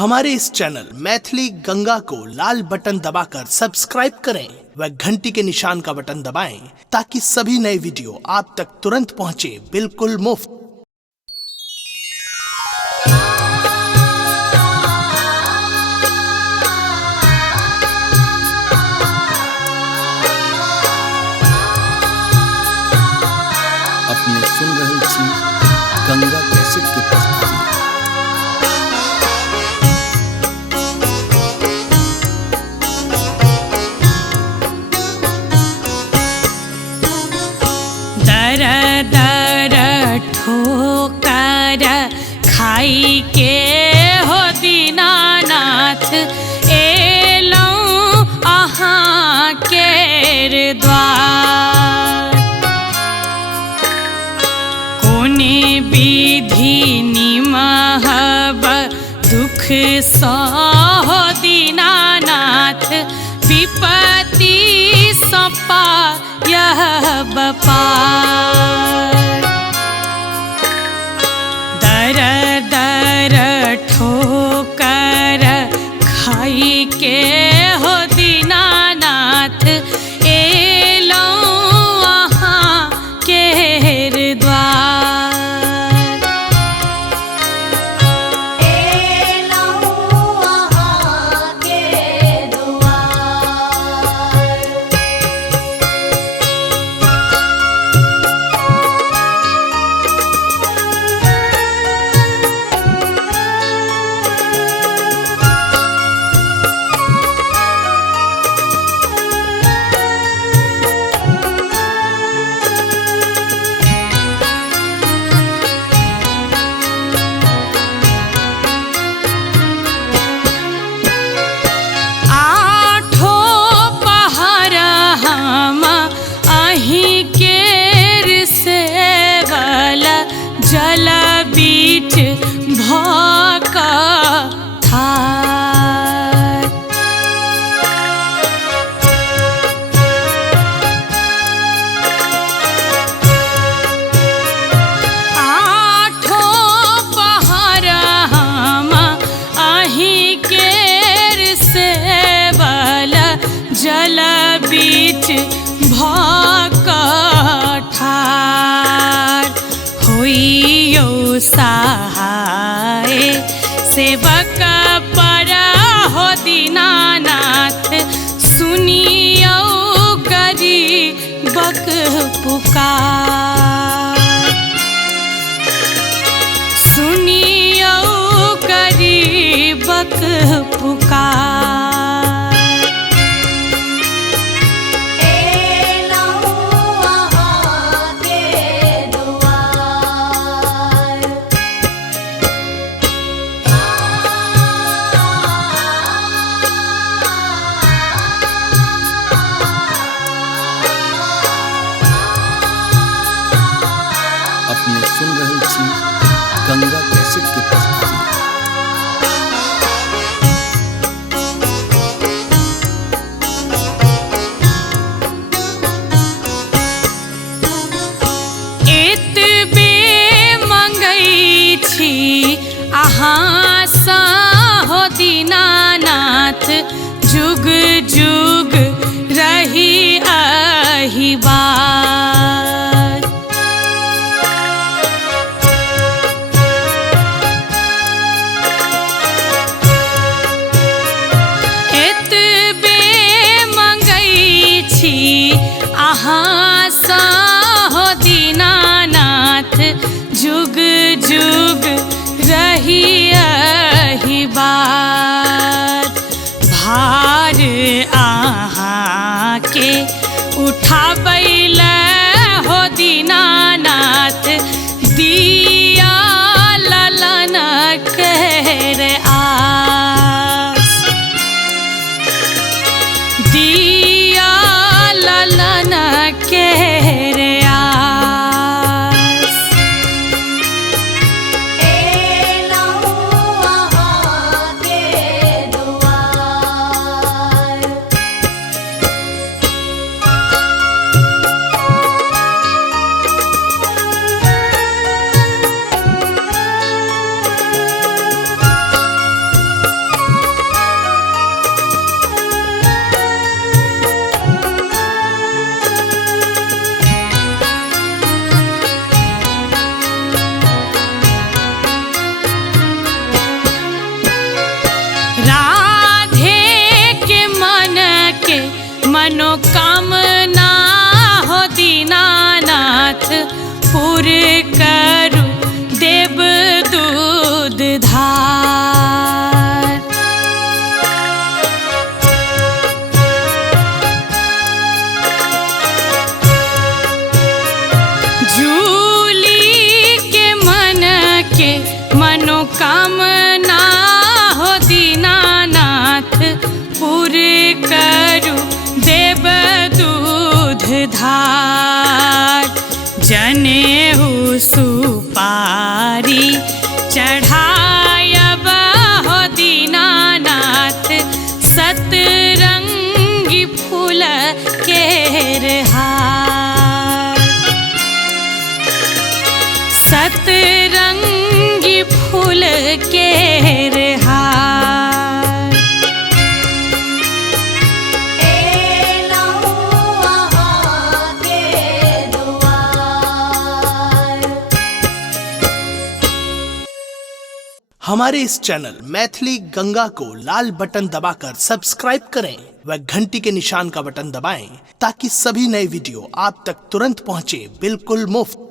हमारे इस चैनल मैथिली गंगा को लाल बटन दबाकर सब्सक्राइब करें व घंटी के निशान का बटन दबाएं ताकि सभी नए वीडियो आप तक तुरंत पहुंचे बिल्कुल मुफ्त। अपने सुन रहल छी गंगा कैसेट के प्रस्तुति। दर दर ठोकर खाई के हो दीनानाथ एलौं अहाँ केर द्वार। कोने विधि निमहब दुख सह दीनानाथ विपत्ति सपा यह बपार। दर दर ठोकर खाई के हो दीनानाथ एलौं अहाँ केर द्वार। जल बीच भक थार। आठो पहर हम अहीं केर सेवल जल बीच भक ठार। होइयो सहाय सेवक पर हो दीनानाथ सुनियो गरीबक पुकार। सुनियो गरीबक पुकार। अपने सुन रहल छी गंगा कैसेट के प्रस्तुति। एतबे मंगै छी अहाँ सँ हो दीनानाथ जुग जुग रही अहिबार। एतबे मंगै छी अहाँ सँ हो दीनानाथ जुग जुग रही अहिबार। भार अहाँ के उठाबैले हो दीनानाथ दिया ललन केर आस। दिया ललन केर आस। एलौं मनोकामना हो दीनानाथ पूरे करू देव दूध धार। झूली के मन के मनोकामना हो दीनानाथ पूरे करू देव दूध धार। जनेऊ सुपारी चढ़ायब हो दीनानाथ सतरंगी फूल केर हार। सतरंगी फूल केर हार। हमारे इस चैनल मैथिली गंगा को लाल बटन दबाकर सब्सक्राइब करें व घंटी के निशान का बटन दबाएं ताकि सभी नए वीडियो आप तक तुरंत पहुंचे बिल्कुल मुफ्त।